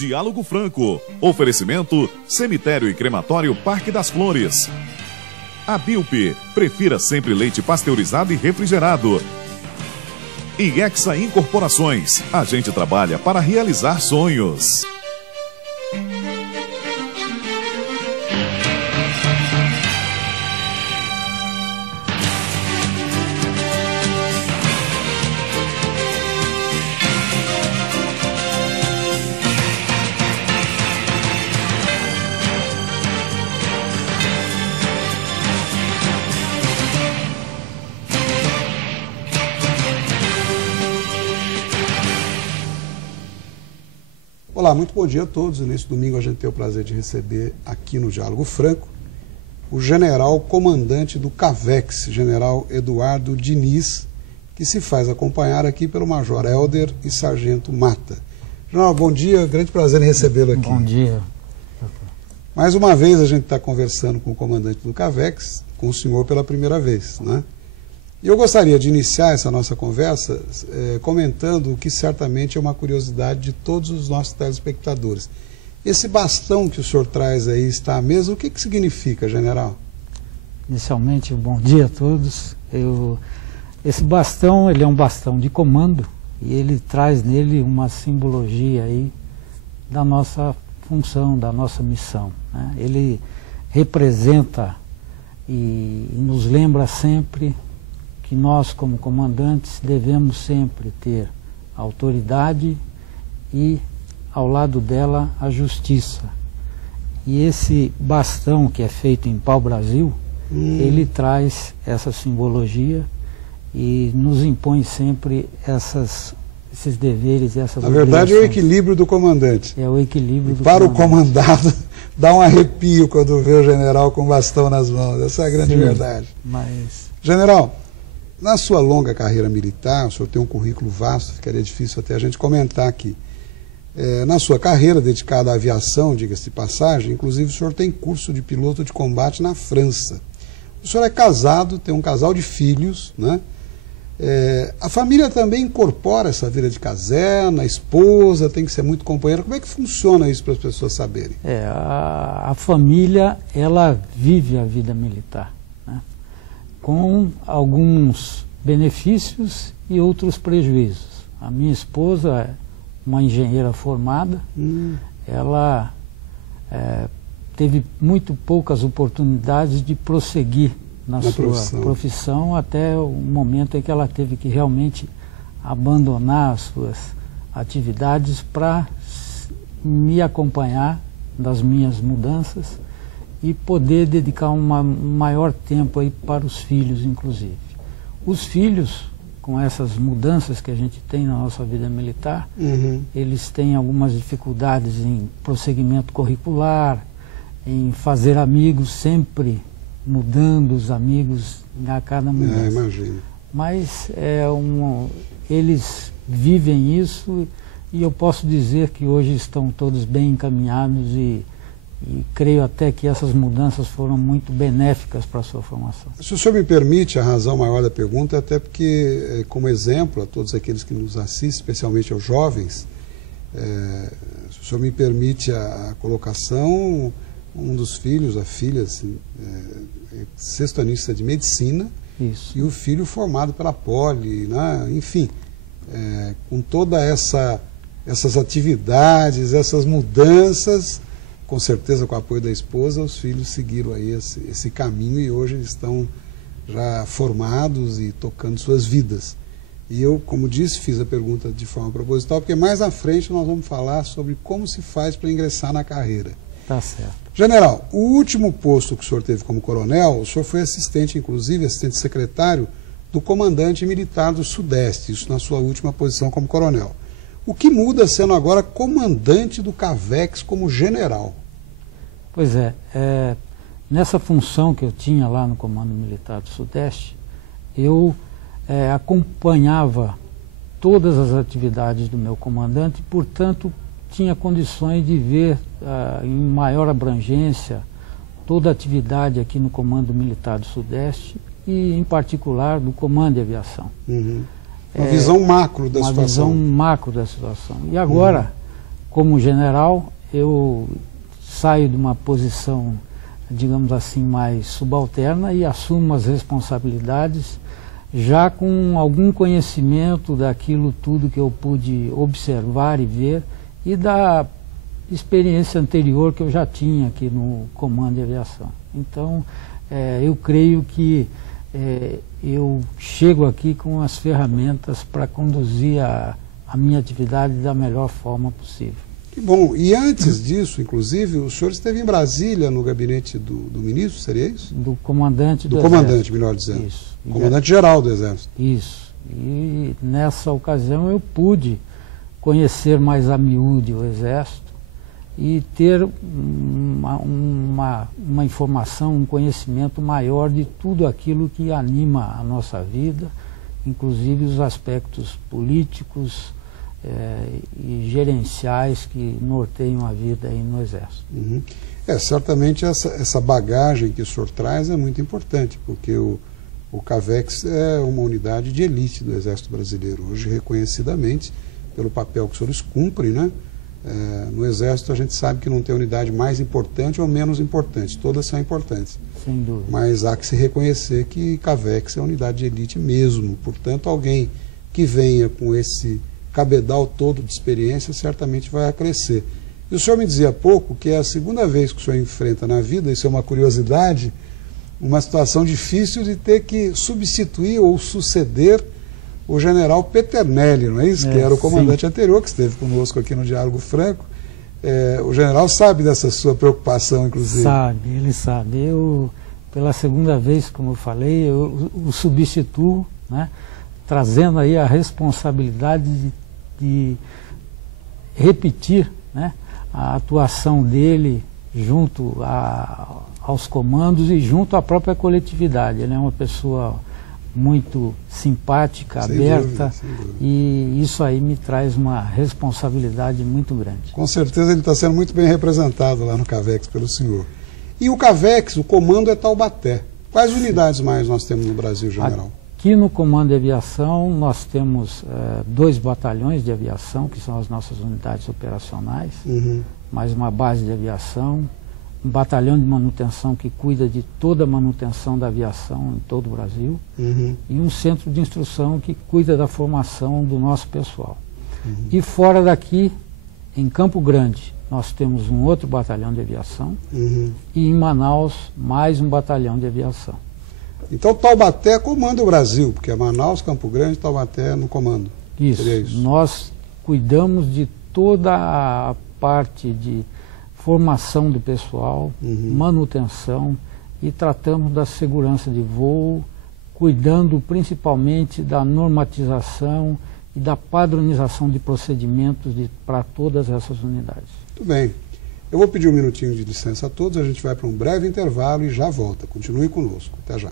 Diálogo Franco. Oferecimento Cemitério e Crematório Parque das Flores. A Bilp, prefira sempre leite pasteurizado e refrigerado. E Hexa Incorporações, a gente trabalha para realizar sonhos. Olá, muito bom dia a todos. Nesse domingo a gente tem o prazer de receber aqui no Diálogo Franco o general comandante do CAVEX, general Eduardo Diniz, que se faz acompanhar aqui pelo major Helder e sargento Mata. General, bom dia, grande prazer em recebê-lo aqui. Bom dia. Mais uma vez a gente está conversando com o comandante do CAVEX, com o senhor pela primeira vez, né? E eu gostaria de iniciar essa nossa conversa comentando o que certamente é uma curiosidade de todos os nossos telespectadores. Esse bastão que o senhor traz aí está à mesa, o que significa, general? Inicialmente, bom dia a todos. Esse bastão, ele é um bastão de comando e ele traz nele uma simbologia aí da nossa função, da nossa missão, né? Ele representa e nos lembra sempre que nós, como comandantes, devemos sempre ter autoridade e, ao lado dela, a justiça. E esse bastão, que é feito em pau-brasil, ele traz essa simbologia e nos impõe sempre esses deveres e essas obrigações. Na verdade, é o equilíbrio do comandante. É o equilíbrio do para comandante. Para o comandado, dá um arrepio quando vê o general com o bastão nas mãos. Essa é a grande verdade. Mas... General, na sua longa carreira militar, o senhor tem um currículo vasto, ficaria difícil até a gente comentar aqui. Na sua carreira dedicada à aviação, diga-se de passagem, inclusive o senhor tem curso de piloto de combate na França. O senhor é casado, tem um casal de filhos, né? A família também incorpora essa vida de caserna, a esposa tem que ser muito companheira. Como é que funciona isso para as pessoas saberem? A família, ela vive a vida militar, né? Com alguns benefícios e outros prejuízos. A minha esposa é uma engenheira formada, ela teve muito poucas oportunidades de prosseguir na sua profissão até o momento em que ela teve que realmente abandonar as suas atividades para me acompanhar nas minhas mudanças e poder dedicar um maior tempo aí para os filhos, inclusive. Os filhos, com essas mudanças que a gente tem na nossa vida militar, eles têm algumas dificuldades em prosseguimento curricular, em fazer amigos, sempre mudando os amigos a cada mudança. Imagino. Mas eles vivem isso e eu posso dizer que hoje estão todos bem encaminhados e creio até que essas mudanças foram muito benéficas para a sua formação. Se o senhor me permite, a razão maior da pergunta é até porque, como exemplo a todos aqueles que nos assistem, especialmente aos jovens, se o senhor me permite a colocação, um dos filhos, a filha, assim, sexto-anista de medicina, isso. E o filho formado pela Poli, né? Enfim, com todas essas atividades, essas mudanças, com certeza com o apoio da esposa, os filhos seguiram aí esse caminho e hoje eles estão já formados e tocando suas vidas. E eu, como disse, fiz a pergunta de forma proposital, porque mais à frente nós vamos falar sobre como se faz para ingressar na carreira. Tá certo. General, o último posto que o senhor teve como coronel, o senhor foi assistente, inclusive, assistente secretário do comandante militar do Sudeste, isso na sua última posição como coronel. O que muda sendo agora comandante do CAVEX como general? Pois nessa função que eu tinha lá no Comando Militar do Sudeste, eu acompanhava todas as atividades do meu comandante, portanto, tinha condições de ver em maior abrangência toda a atividade aqui no Comando Militar do Sudeste e, em particular, do Comando de Aviação. Uma visão macro da situação. Uma visão macro da situação. E agora, como general, eu saio de uma posição, digamos assim, mais subalterna e assumo as responsabilidades já com algum conhecimento daquilo tudo que eu pude observar e ver e da experiência anterior que eu já tinha aqui no Comando de Aviação. Então, eu creio que eu chego aqui com as ferramentas para conduzir a minha atividade da melhor forma possível. Que bom. E antes disso, inclusive, o senhor esteve em Brasília no gabinete do ministro, seria isso? Do comandante do comandante, Exército. melhor dizendo. Isso. Comandante-geral do Exército. Isso. E nessa ocasião eu pude conhecer mais a miúde o Exército e ter uma informação, um conhecimento maior de tudo aquilo que anima a nossa vida, inclusive os aspectos políticos e gerenciais que norteiam a vida aí no Exército. Uhum. Certamente essa bagagem que o senhor traz é muito importante, porque o CAVEX é uma unidade de elite do Exército Brasileiro, hoje reconhecidamente pelo papel que os senhores cumprem, né? No Exército a gente sabe que não tem unidade mais importante ou menos importante, todas são importantes. Sem dúvida. Mas há que se reconhecer que CAVEX é unidade de elite mesmo, portanto alguém que venha com esse cabedal todo de experiência certamente vai crescer. E o senhor me dizia há pouco que é a segunda vez que o senhor enfrenta na vida, isso é uma curiosidade, uma situação difícil de ter que substituir ou suceder o general Peternelli, não é isso? Que era o comandante anterior, que esteve conosco aqui no Diálogo Franco. O general sabe dessa sua preocupação, inclusive. Sabe, ele sabe. Eu, pela segunda vez, como eu falei, eu o substituo, né, trazendo aí a responsabilidade de repetir, né, a atuação dele junto aos comandos e junto à própria coletividade. Ele é uma pessoa muito simpática, aberta, sem dúvida. E isso aí me traz uma responsabilidade muito grande. Com certeza ele está sendo muito bem representado lá no CAVEX pelo senhor. E o CAVEX, o comando é Taubaté. Quais unidades mais nós temos no Brasil, general? Aqui no Comando de Aviação nós temos 2 batalhões de aviação, que são as nossas unidades operacionais, mais uma base de aviação, um batalhão de manutenção que cuida de toda a manutenção da aviação em todo o Brasil, e um centro de instrução que cuida da formação do nosso pessoal. E fora daqui, em Campo Grande, nós temos um outro batalhão de aviação, e em Manaus, mais um batalhão de aviação. Então Taubaté comanda o Brasil, porque é Manaus, Campo Grande, Taubaté no comando. Isso. Nós cuidamos de toda a parte de formação do pessoal, manutenção, e tratamos da segurança de voo, cuidando principalmente da normatização e da padronização de procedimentos para todas essas unidades. Muito bem. Eu vou pedir um minutinho de licença a todos, a gente vai para um breve intervalo e já volta. Continue conosco. Até já.